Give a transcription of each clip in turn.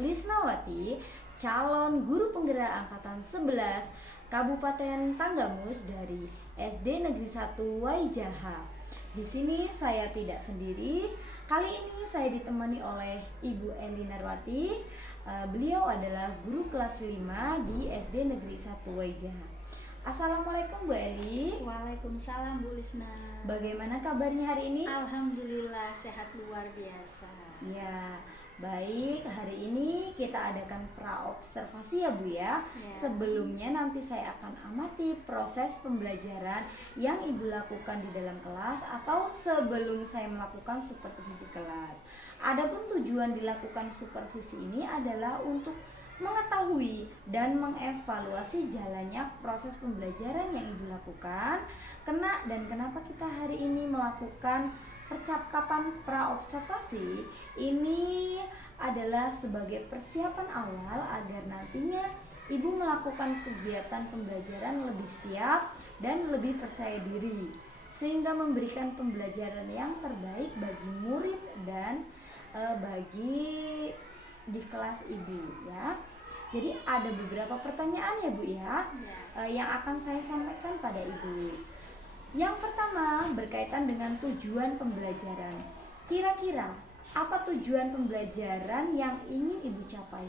Lisnawati, calon guru penggerak angkatan 11 Kabupaten Tanggamus dari SD Negeri 1 Waijaha. Di sini saya tidak sendiri. Kali ini saya ditemani oleh Ibu Eli Narwati. Beliau adalah guru kelas 5 di SD Negeri 1 Waijaha. Assalamualaikum Bu Eli. Waalaikumsalam Bu Lisna. Bagaimana kabarnya hari ini? Alhamdulillah sehat luar biasa. Ya, baik. Hari ini kita adakan praobservasi ya Bu ya. Sebelumnya nanti saya akan amati proses pembelajaran yang Ibu lakukan di dalam kelas atau sebelum saya melakukan supervisi kelas. Adapun tujuan dilakukan supervisi ini adalah untuk mengetahui dan mengevaluasi jalannya proses pembelajaran yang Ibu lakukan. Kenapa kita hari ini melakukan percakapan praobservasi ini adalah sebagai persiapan awal agar nantinya Ibu melakukan kegiatan pembelajaran lebih siap dan lebih percaya diri, sehingga memberikan pembelajaran yang terbaik bagi murid dan bagi di kelas Ibu ya. Jadi ada beberapa pertanyaan ya Bu ya, yang akan saya sampaikan pada Ibu. Yang pertama berkaitan dengan tujuan pembelajaran. Kira-kira apa tujuan pembelajaran yang ingin Ibu capai?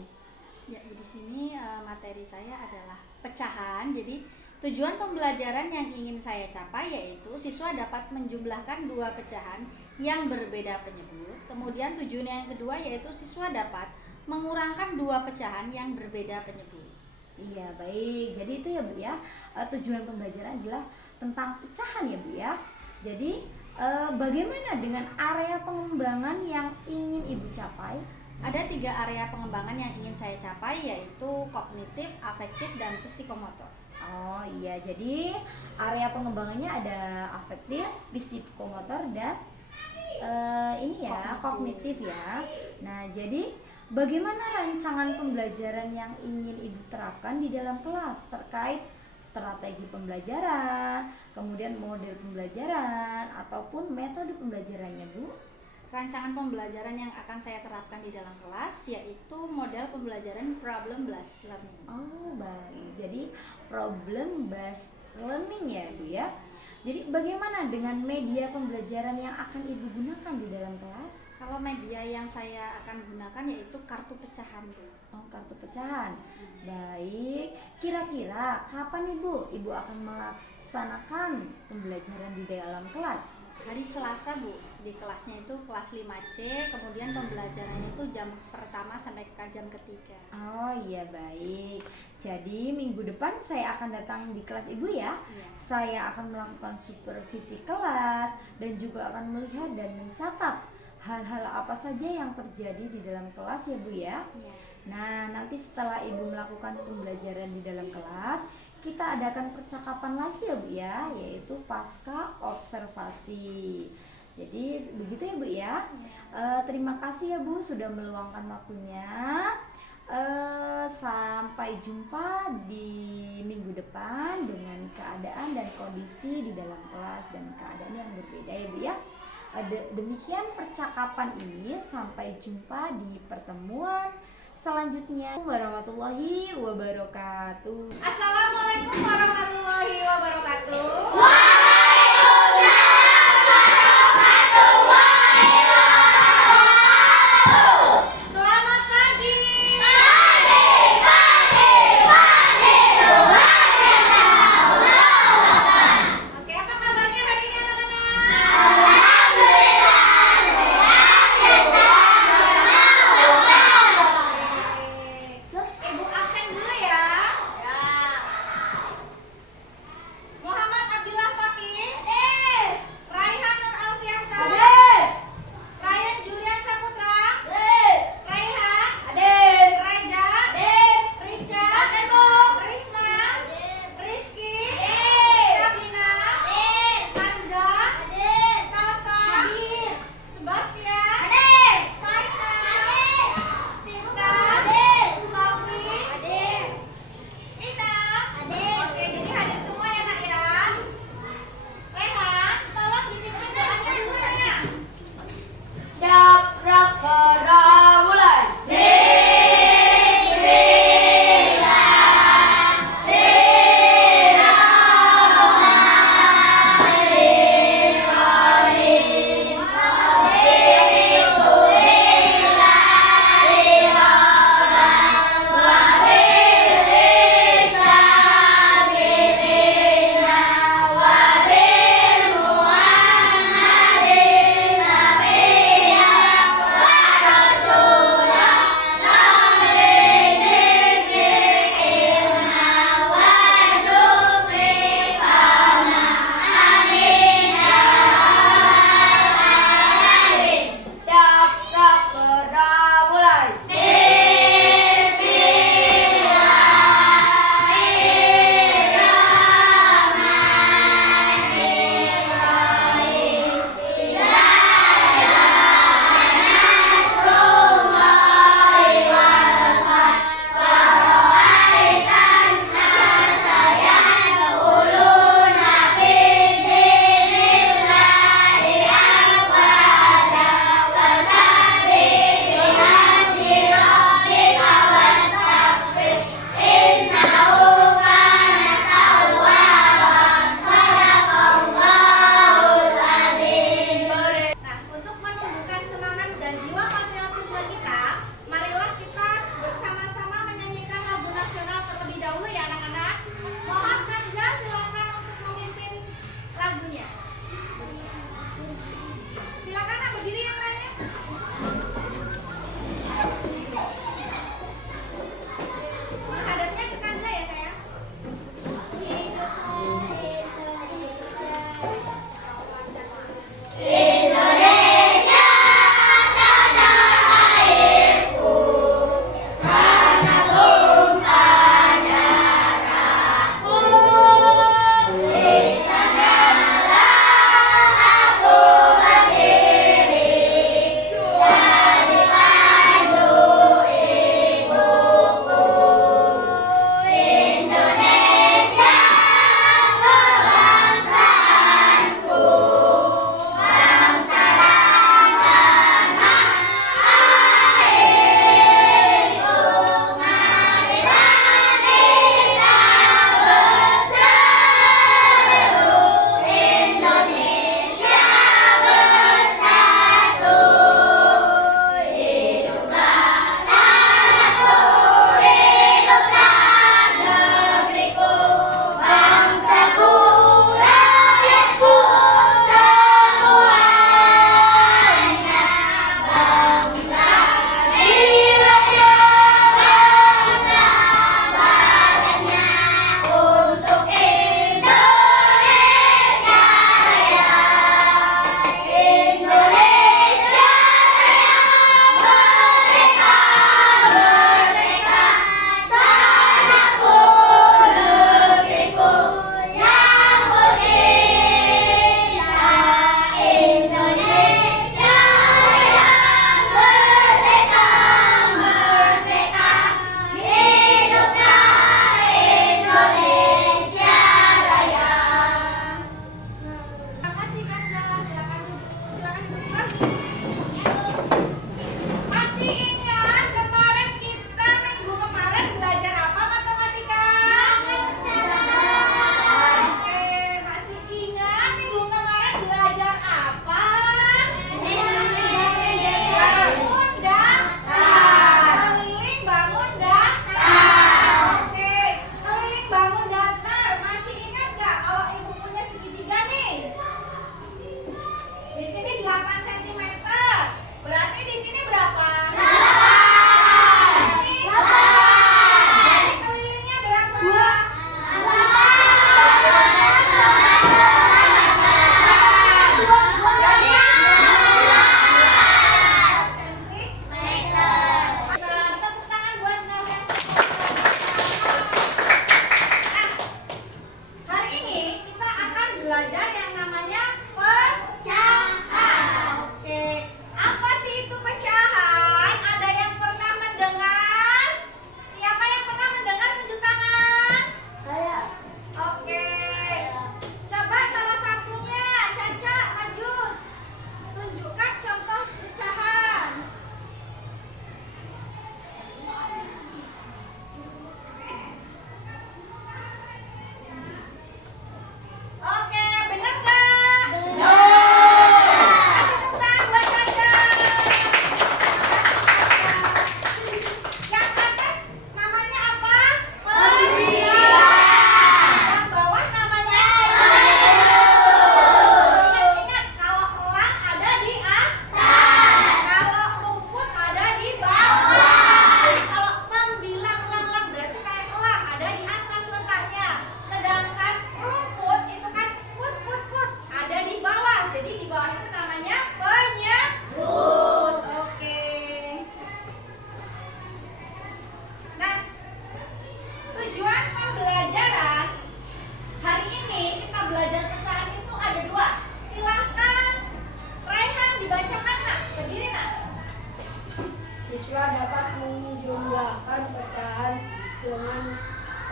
Ya, di sini materi saya adalah pecahan. Jadi tujuan pembelajaran yang ingin saya capai yaitu siswa dapat menjumlahkan dua pecahan yang berbeda penyebut. Kemudian tujuan yang kedua yaitu siswa dapat mengurangkan dua pecahan yang berbeda penyebut. Iya, baik. Jadi itu ya Bu ya. Tujuan pembelajaran adalah tentang pecahan ya Bu ya. Jadi bagaimana dengan area pengembangan yang ingin Ibu capai? Ada 3 area pengembangan yang ingin saya capai yaitu kognitif, afektif, dan psikomotor. Oh iya, jadi area pengembangannya ada afektif, psikomotor, dan ini ya kognitif ya. Nah, jadi bagaimana rancangan pembelajaran yang ingin Ibu terapkan di dalam kelas terkait strategi pembelajaran, kemudian model pembelajaran ataupun metode pembelajarannya Bu? Rancangan pembelajaran yang akan saya terapkan di dalam kelas yaitu model pembelajaran problem based learning. Oh baik, jadi problem based learning ya Bu ya. Jadi bagaimana dengan media pembelajaran yang akan Ibu gunakan di dalam kelas? Kalau media yang saya akan gunakan yaitu kartu pecahan Bu. Oh, kartu pecahan. Baik, kira-kira kapan Ibu akan melaksanakan pembelajaran di dalam kelas? Hari Selasa Bu, di kelasnya itu kelas 5C, kemudian pembelajarannya itu jam pertama sampai ke jam ketiga. Oh iya baik, jadi minggu depan saya akan datang di kelas Ibu ya. Saya akan melakukan supervisi kelas dan juga akan melihat dan mencatat hal-hal apa saja yang terjadi di dalam kelas ya Bu ya. Nah, nanti setelah Ibu melakukan pembelajaran di dalam kelas, kita adakan percakapan lagi ya Bu ya, yaitu pasca observasi. Jadi begitu ya Bu ya. Terima kasih ya Bu sudah meluangkan waktunya. Sampai jumpa di minggu depan dengan keadaan dan kondisi di dalam kelas dan keadaan yang berbeda ya Bu ya. Demikian percakapan ini, sampai jumpa di pertemuan selanjutnya. Warahmatullahi wabarakatuh. Assalamualaikum warahmatullahi wabarakatuh. Selamat pagi. Oke, apa kabarnya hari ini anak-anak? Ibu absen dulu ya. Muhammad Abdillah Fakih.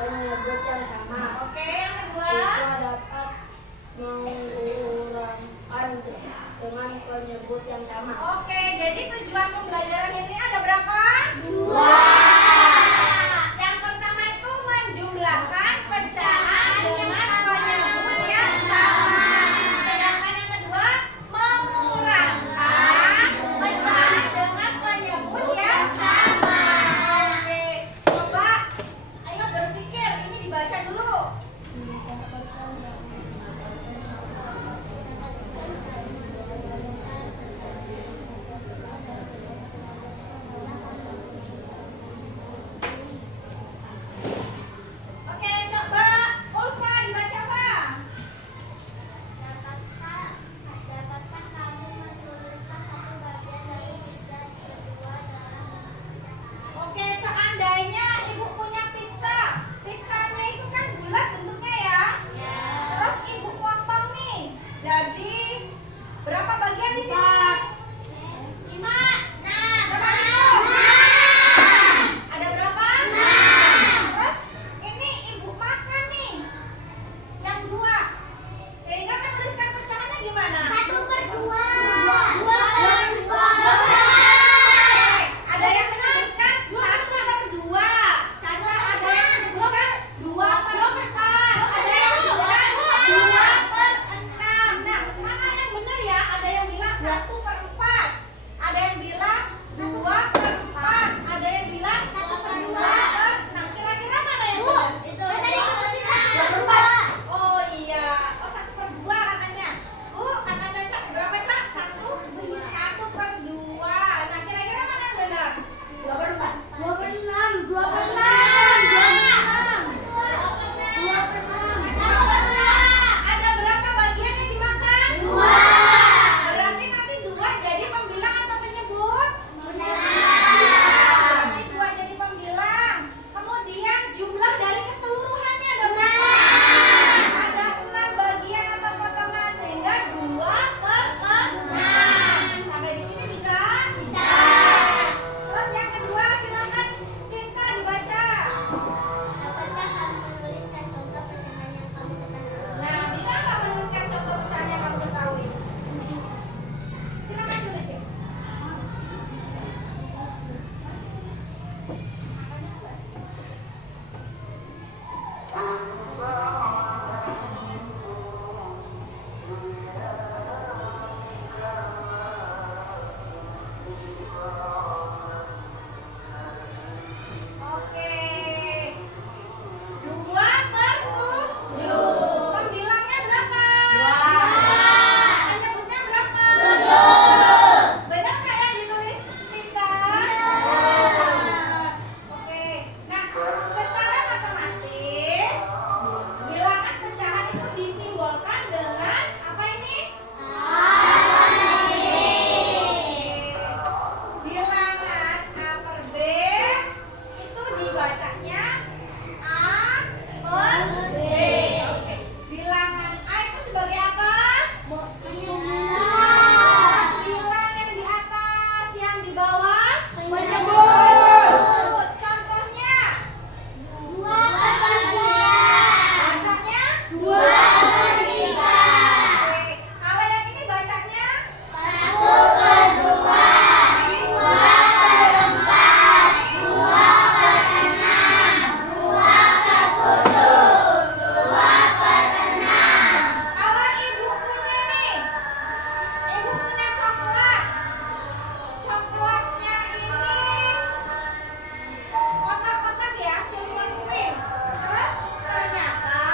penyebut yang sama. Oke, yang kedua. Siswa dapat mengurangkan dengan penyebut yang sama. Oke, jadi tujuan pembelajaran ini ada berapa? 2. Yang pertama itu menjumlahkan pecahan dengan penyebut yang sama. Sedangkan yang kedua mengurangkan pecahan dengan penyebut yang sama. Oke, coba ayo berpikir, ini dibaca dulu. Oke, coba Ulfa dibaca apa? Dapatkah kamu menuliskan satu bagian dari pizza kedua dalam Oke, seandainya ibu punya pizza, pizzanya itu kan bulat bentuknya ya. Terus ibu potong nih, jadi berapa bagian di sini? 5. Coba hitung. Ada berapa? Terus ini ibu makan nih, yang 2. Sehingga menuliskan pecahannya gimana? 1/2. Ada yang menyebutkan 1/2. Caca ada yang menyebutkan 2/4. Ada yang menyebutkan 2/6. Nah, mana yang benar ya? Ada yang bilang 1/4. Ada yang bilang 2/4. Ada yang bilang 2/6. Kira-kira mana yang benar? Itu tadi kamu bilang. Oh iya, oh 1/2 katanya. Kata Caca berapa Cak? 1/2. Nah kira-kira mana yang benar? 2/6. Ada berapa bagian yang dimakan? 2. Berarti nanti 2 jadi pembilang atau penyebut? Berarti 2 jadi pembilang. Kemudian jumlah dari keseluruhannya ada berapa? Ada 6 bagian atau potongan sehingga 2/6. Sampai di sini bisa? Terus yang kedua silakan Sinta dibaca. Dapatkah kamu menuliskan contoh pecahan yang kamu ketahui? Nah, bisa nggak menuliskan contoh pecahan yang kamu ketahui? Silakan tulis ya. Oke. 2/7. Pembilangnya berapa? 2. Penyebutnya berapa? 7. Benar nggak yang ditulis Sinta? Oke. Nah, secara matematis bilangan pecahan itu disimbolkan dengan apa ini? Bilangan A per B itu dibacanya A per B. Oke. Bilangan A itu sebagai apa? Bilang yang di atas, yang di bawah penyebut. Contohnya bacanya 2/3. Oke. Kalau yang ini bacanya 1/2. Kalau ibu punya nih, ibu punya coklat. Coklatnya ini kotak-kotak ya, silver queen. Terus ternyata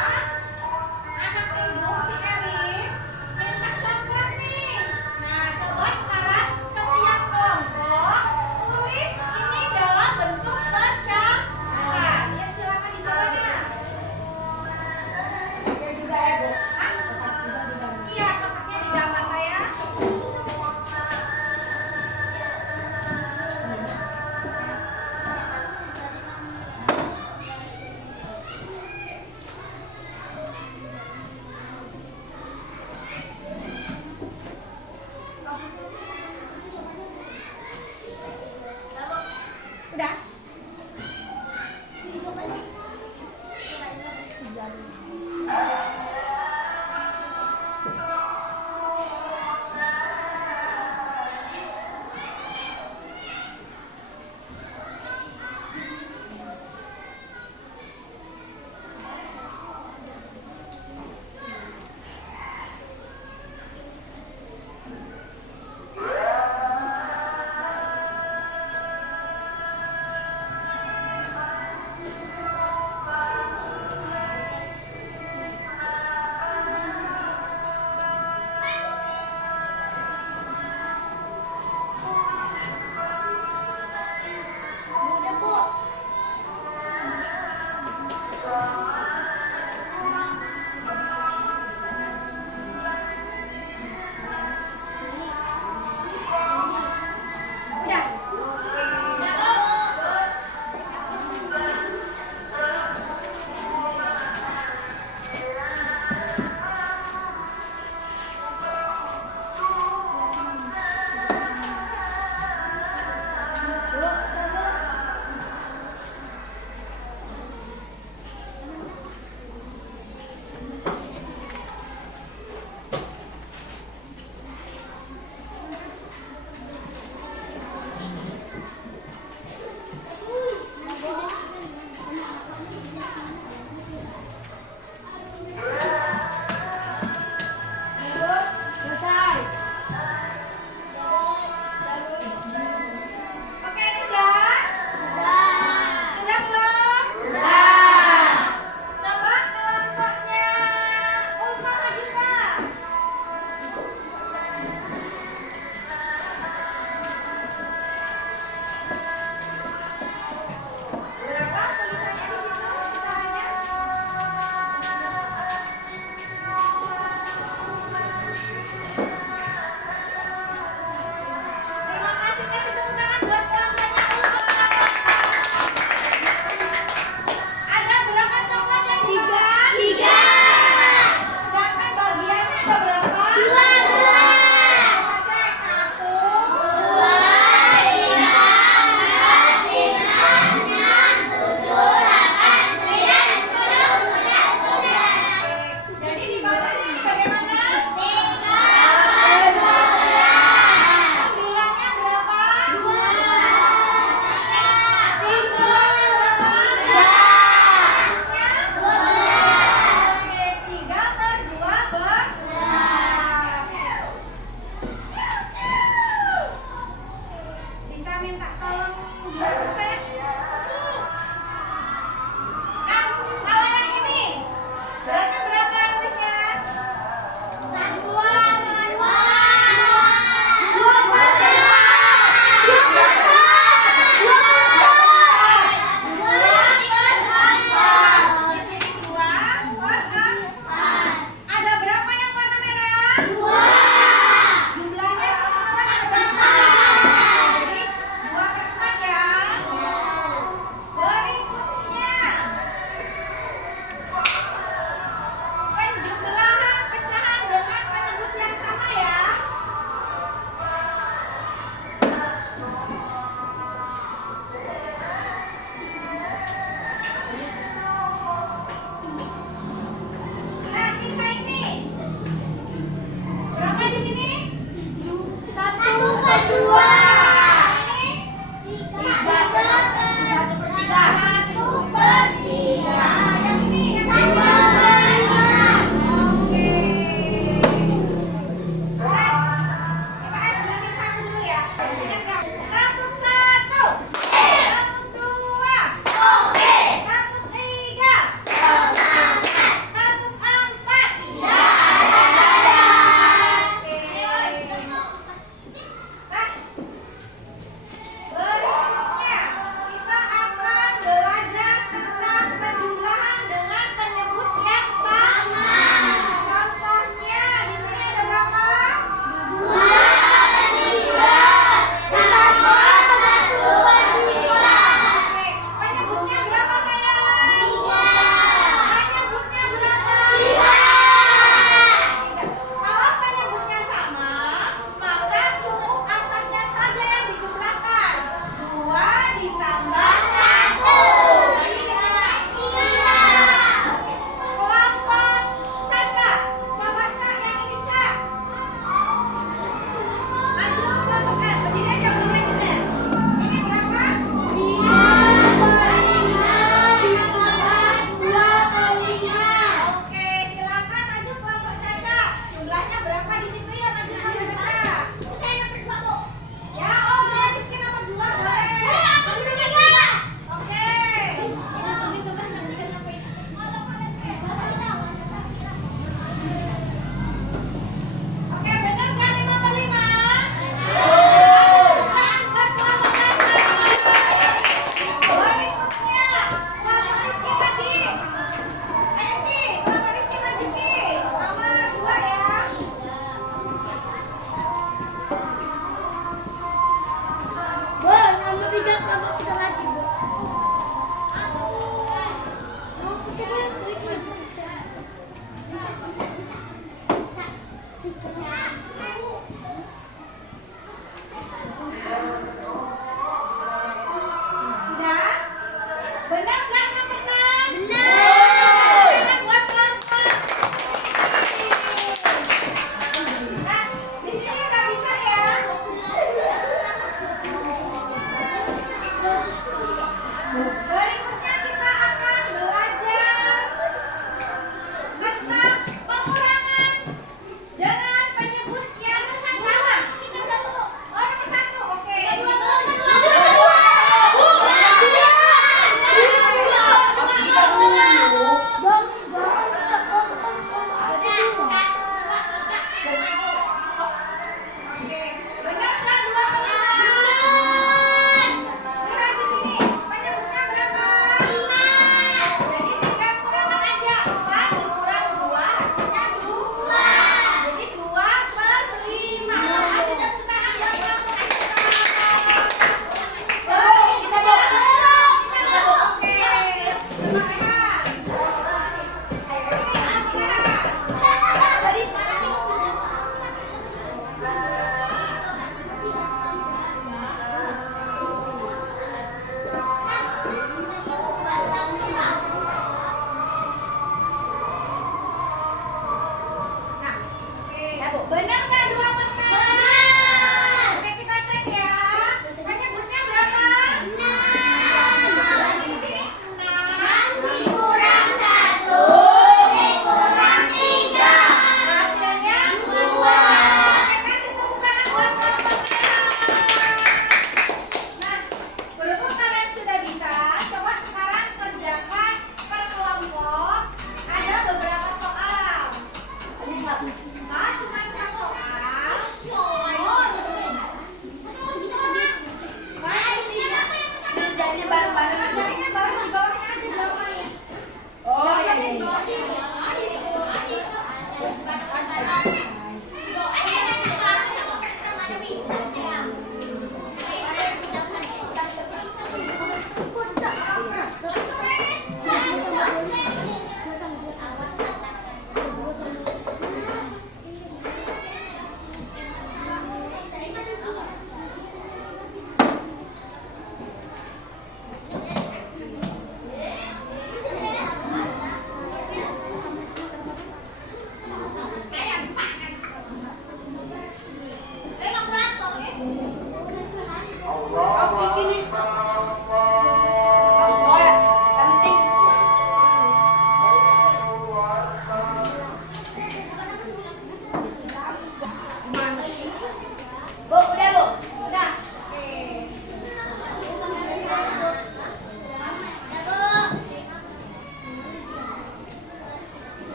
anak ibu si Erin minta coklat nih. Nah, coba sekarang setiap kelompok tulis ini dalam bentuk pecahan. Ya silakan dicobanya. Hah? Iya, kotaknya di gambar saya. Udah?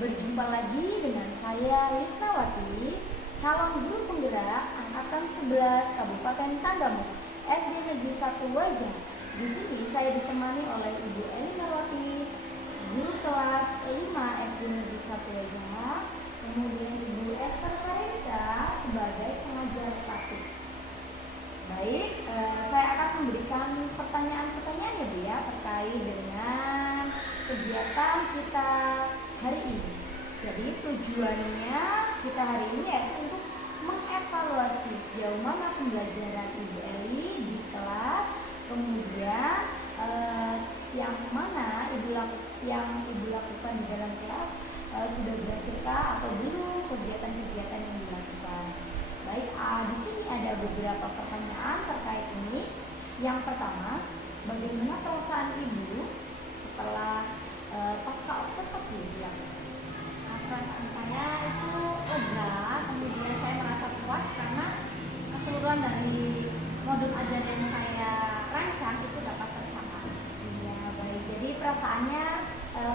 Berjumpa lagi dengan saya Lisnawati, calon guru penggerak angkatan 11 Kabupaten Tanggamus, SD Negeri 1 Wajah. Di sini saya ditemani oleh Ibu Elinawati, guru kelas 5 SD Negeri 1 Wajah, kemudian Ibu Esther Karika sebagai pengajar praktik. Baik, saya akan memberikan pertanyaan-pertanyaan ya Bu ya terkait dengan kegiatan kita hari ini. Jadi tujuannya kita hari ini yaitu untuk mengevaluasi sejauh mana pembelajaran Ibu Eli di kelas, kemudian yang mana yang Ibu lakukan di dalam kelas sudah berhasilkah atau belum kegiatan-kegiatan yang dilakukan. Baik, di sini ada beberapa pertanyaan terkait ini. Yang pertama, bagaimana perasaan Ibu setelah pasca observasi dilakukan? Perasaan saya itu tujuan dari modul ajar yang saya rancang itu dapat tercapai. Iya, baik. Jadi perasaannya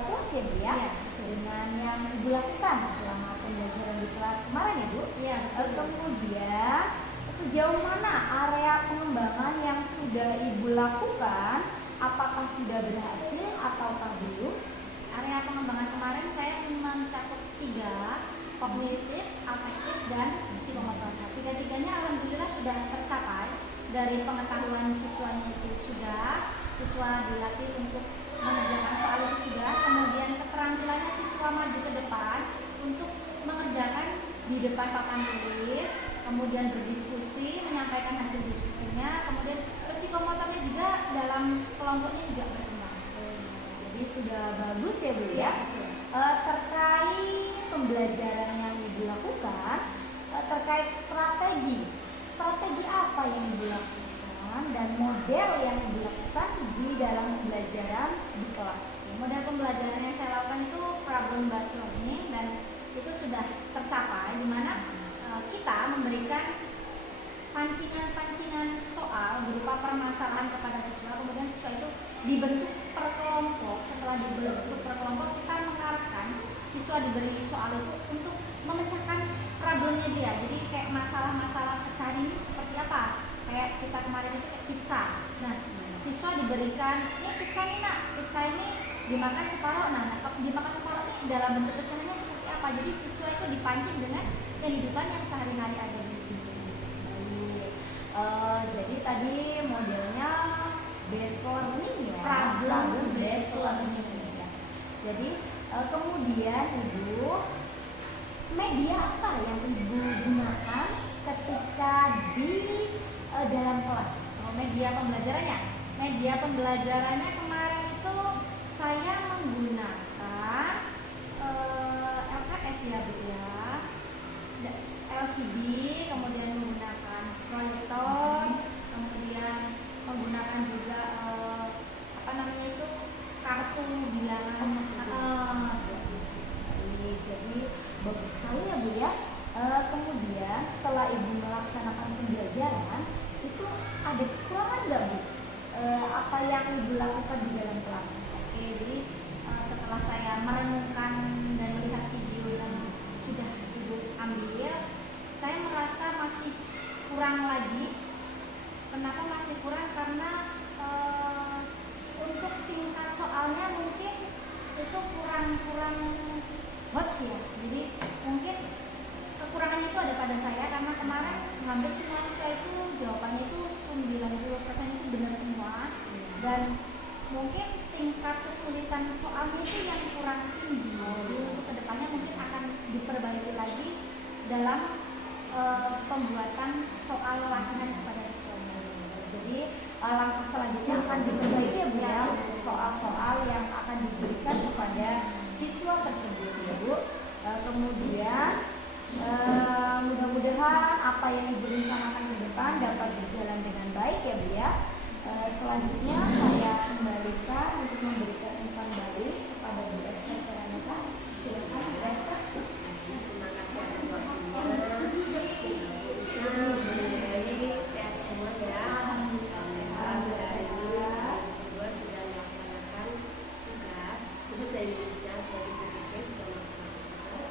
puas ya Bu ya? Iya. Dengan yang Ibu lakukan selama pembelajaran di kelas kemarin ya Bu? Iya. Kemudian sejauh mana area pengembangan yang sudah Ibu lakukan? Apakah sudah berhasil ataukah belum? Area pengembangan kemarin saya mencakup 3, kognitif, afektif, dan psikomotor. Nah, tiga-tiganya alhamdulillah sudah tercapai. Dari pengetahuan siswanya itu sudah, siswa dilatih untuk mengerjakan soal itu sudah, kemudian keterampilannya siswa maju ke depan untuk mengerjakan di depan papan tulis, kemudian berdiskusi, menyampaikan hasil diskusinya, kemudian psikomotornya juga dalam kelompoknya juga berkembang. Jadi sudah bagus ya Bu ya? Iya, betul. Terkait pembelajaran yang Ibu lakukan, terkait strategi apa yang Ibu lakukan dan model yang Ibu lakukan di dalam pembelajaran di kelas? Model pembelajaran yang saya lakukan itu problem based learning, dan itu sudah tercapai di mana kita memberikan pancingan-pancingan soal berupa permasalahan kepada siswa, kemudian siswa itu dibentuk per kelompok. Setelah dibentuk per kelompok, kita mengarahkan siswa diberi soal itu untuk memecahkan problemnya dia. Jadi kayak masalah-masalah pecahan ini seperti apa? Kayak kita kemarin itu kayak pizza. Nah, siswa diberikan, ini pizza ini nak, pizza ini dimakan separuh. Nah, dimakan separuh ini dalam bentuk pecahannya seperti apa? Jadi siswa itu dipancing dengan kehidupan yang sehari-hari ada di situ. Jadi tadi modelnya based learning ya, Problem based learning. ya. Jadi kemudian Ibu, media apa yang Ibu gunakan ketika di dalam kelas? Media pembelajarannya kemarin itu saya menggunakan LKS ya Bu ya, LCD, kemudian menggunakan proyektor, kemudian menggunakan juga kartu bilangan. Jadi bagus sekali ya Bu ya. Kemudian setelah Ibu melaksanakan pembelajaran itu ada kekurangan nggak Bu? Apa yang Ibu lakukan di dalam kelas? Oke, jadi setelah saya merenungkan dan melihat video yang sudah Ibu ambil, saya merasa masih kurang lagi. Kenapa masih kurang? Karena untuk tingkat soalnya mungkin itu kurang hot sih ya. Jadi mungkin kekurangannya itu ada pada saya, karena kemarin hampir semua siswa itu jawabannya itu 90% itu benar semua, dan mungkin tingkat kesulitan soalnya itu yang kurang tinggi. Jadi untuk kedepannya mungkin akan diperbaiki lagi dalam pembuatan soal latihan kepada siswanya. Jadi langkah selanjutnya akan diperbaiki ya Bu ya, soal-soal yang akan diberikan kepada siswa tersebut ya Bu. Kemudian mudah-mudahan apa yang Ibu rencanakan ke depan dapat berjalan dengan baik ya Bu ya. Selanjutnya saya kembalikan untuk memberikan umpan balik kepada Bu Esther Veronica. Silakan Bu Esther. Terima kasih atas waktunya. Sehat semua ya. Alhamdulillah sehat. Hari ini kedua sudah melaksanakan tugas, khusus dari Indonesia sebagai CPP sudah melaksanakan tugas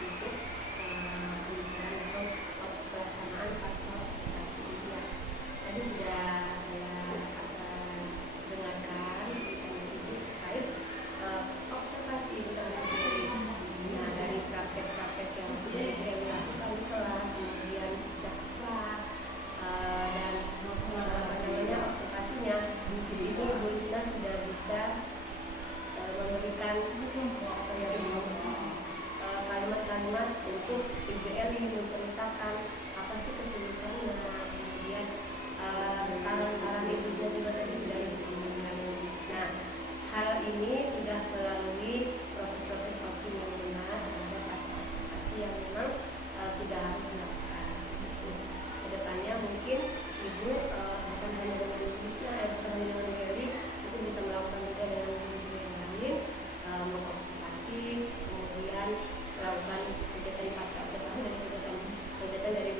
untuk pembicaraan atau pelaksanaan pasca aplikasi India. Tadi sudah saya akan dengarkan tulisan Ibu terkait observasi terhadap diri. Nah, dari praktek-praktek yang sudah dilakukan di kelas, kemudian sejak kelas dan observasinya di sini Bu Lisna sudah bisa memberikan kalimat-kalimat untuk Ibu Eli menceritakan apa sih kesulitannya, kemudian saran-saran Ibu Lisna juga tadi sudah Ibu sampaikan. Nah, hal ini sudah melalui proses-proses coaching yang benar terhadap pasca observasi yang memang sudah harus dilakukan. Kedepannya mungkin Ibu bukan hanya dengan Lisna, bukan hanya dengan Eli, mungkin bisa melakukan juga dengan guru yang lain, mengobservasi, kemudian melakukan kegiatan pasca observasi dan kegiatan dari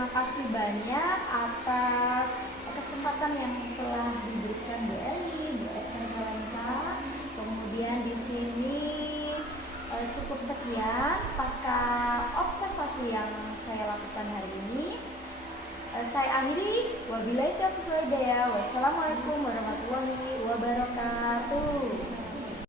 terima kasih banyak atas kesempatan yang telah diberikan Bu Eli, Bu Esther Kalenka. Kemudian di sini cukup sekian pasca observasi yang saya lakukan hari ini. Saya akhiri, wabillahi taufiq wal hidayah. Wassalamualaikum warahmatullahi wabarakatuh.